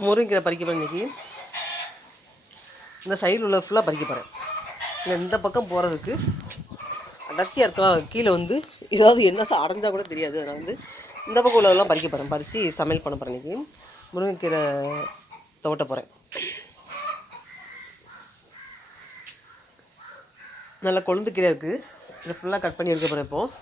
முருங்கைக்கீரை பறிக்க போகிறேன் இன்றைக்கி இந்த சைடில் உள்ள ஃபுல்லாக பறிக்க போகிறேன் இல்லை இந்த பக்கம் போகிறதுக்கு அடர்த்தியாக இருக்கலாம். கீழே வந்து ஏதாவது என்ன அடைஞ்சால் கூட தெரியாது. அதனால் வந்து இந்த பக்கம் உள்ளதெல்லாம் பறிக்க போகிறேன் பறித்து சமையல் பண்ண போகிறேன் இன்றைக்கி முருங்கைக்கீரை தோட்ட போகிறேன் நல்லா கொழுந்து கீரை இருக்குது இதை ஃபுல்லாக கட் பண்ணி எடுக்க போகிறேன் இப்போது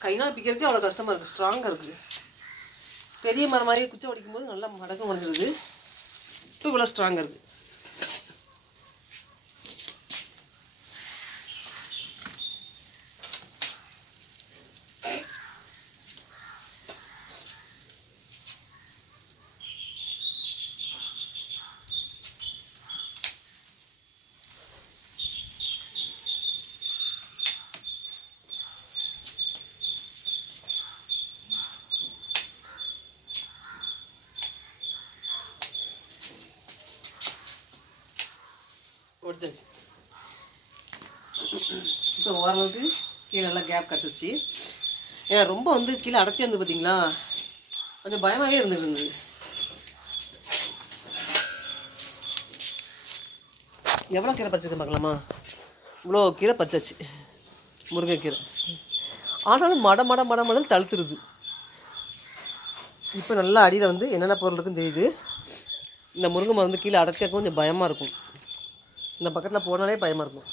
கைனால் பிக்கிறதுக்கே அவ்வளோ கஷ்டமாக இருக்குது ஸ்ட்ராங்காக இருக்குது பெரிய மரம் மாதிரி குச்சை உடைக்கும் போது நல்லா மடக்கம் உடஞ்சிருது இப்போ இவ்வளோ ஸ்ட்ராங்காக இருக்குது ஒடிச்சிருச்சு. இப்போ ஓரளவுக்கு கீழே நல்லா கேப் கிடச்சிருச்சு ஏன்னா ரொம்ப வந்து கீழே அடர்த்தி இருந்து பார்த்தீங்களா கொஞ்சம் பயமாகவே இருந்துட்டு இருந்தது எவ்வளோ கீரை பறிச்சிருக்கேன் பார்க்கலாமா? இவ்வளோ கீரை பறிச்சாச்சு. முருங்கைக்கீரை. ஆனாலும் மட மட மட மடம் தழுத்துருது. இப்போ நல்லா அடியில் வந்து என்னென்ன பொருள் இருக்குன்னு தெரியுது. இந்த முருங்கை மரம் வந்து கீழே அடர்த்தியாக கொஞ்சம் பயமாக இருக்கும். இந்த பக்கத்தில் போனாலே பயமாக இருக்கும்.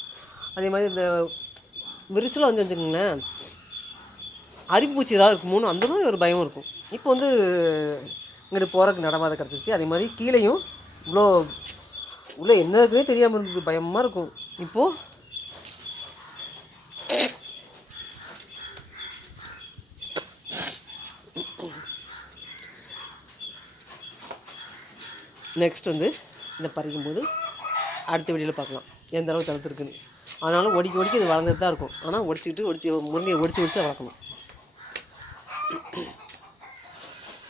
அதே மாதிரி இந்த விரிசலை வந்து வச்சுக்கோங்களேன். அரிப்பூச்சி ஏதாவது இருக்குமோன்னு அந்த மாதிரி ஒரு பயம் இருக்கும். இப்போ வந்து இங்கிட்டு போகிறதுக்கு நடமாத கிடச்சிச்சு அதே மாதிரி கீழேயும் இவ்வளோ உள்ளே என்ன இருக்குன்னே தெரியாமல் இருந்தது. பயமாக இருக்கும். இப்போது நெக்ஸ்ட் வந்து இந்த பறிக்கும்போது அடுத்த வீடியோவில் பார்க்கலாம். எந்த அளவுக்கு தளர்த்துருக்குன்னு. ஆனாலும் ஒடிக்க ஒடிக்க இது வளர்ந்துட்டு தான் இருக்கும். ஆனால் ஒடிச்சிக்கிட்டு ஒடிச்சு முருங்கையை ஒடிச்சு ஒடிச்சு தான் வளர்க்கணும்.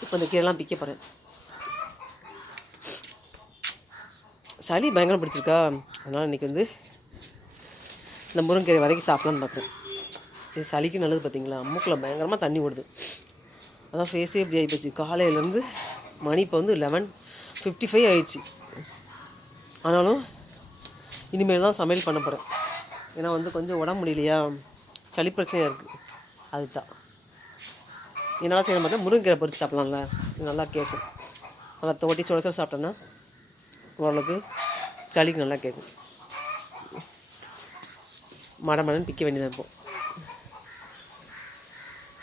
இப்போ இந்த கீரைலாம் பிக்க போகிறேன் சளி பயங்கரம் பிடிச்சிருக்கா? அதனால் இன்றைக்கி வந்து இந்த முருங்கீரை வரைக்கும் சாப்பிட்லான்னு பார்க்குறேன் இது சளிக்கு நல்லது பார்த்தீங்களா மூக்கில் பயங்கரமாக தண்ணி ஓடுது. அதான் ஃபேஸே இப்படி ஆகிப்போச்சு காலையிலேருந்து மணி இப்போ வந்து லெவன் ஃபிஃப்டி ஃபைவ் ஆயிடுச்சு. ஆனாலும் இனிமேல் தான் சமையல் பண்ண போகிறேன் ஏன்னா வந்து கொஞ்சம் உடம்பு முடியலையா? சளி பிரச்சனையாக இருக்குது அதுதான். என்னால் செய்ய மாட்டேன் முருங்கைக்கீரை பொறிச்சு சாப்பிட்லாம்ல. நல்லா கேட்கும் அதை தோட்டி சுட சுட சாப்பிட்டோன்னா ஓரளவுக்கு சளிக்கு நல்லா கேட்கும் மட மடன்னு பிக்க வேண்டியதாக இருக்கும்.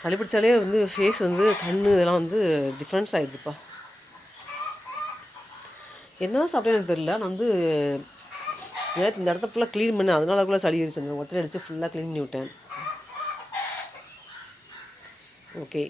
சளி பிடிச்சாலே வந்து ஃபேஸ் வந்து கண் இதெல்லாம் வந்து டிஃப்ரென்ஸ் ஆகிடுதுப்பா என்ன சாப்பிட்டேன்னு எனக்கு தெரியல. நான் வந்து நேற்று இந்த இடத்த ஃபுல்லாக க்ளீன் பண்ணேன். அதனால கூட சளி இருந்துச்சு. ஒத்தனை அடித்து ஃபுல்லாக க்ளீன் பண்ணி விட்டேன். ஓகே